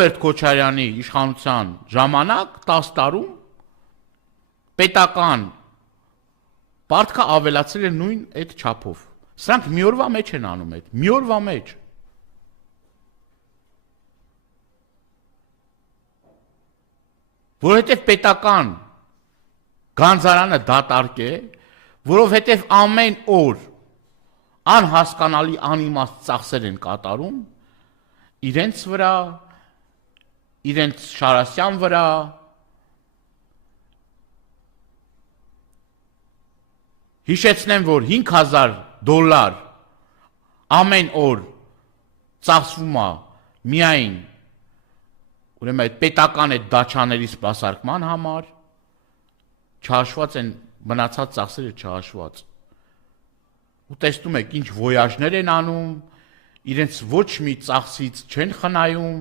Ռոբերտ Քոչարյանի իշխանության ժամանակ 10 տարում պետական պարտքը ավելացել է նույն այդ չափով։ Սրանք մի օրվա մեջ են անում այդ, մի օրվա մեջ։ Որովհետև պետական գանձարանը դատարկ է, որովհետև ամեն օր անհասկանալի անիմաստ ծախսեր են կատարում իրենց վրա, իրենց Շարասյան վրա, հիշեցնեմ, որ $5,000 ամեն օր ծախսվում է միայն ուրեմն այդ պետական այդ դաչաների սպասարկման համար, չհաշված են մնացած ծախսերը չհաշված։ Ու տեսնում եք ինչ վոյաժներ են անում, իրենց ոչ մի ծախսից չեն խնայում,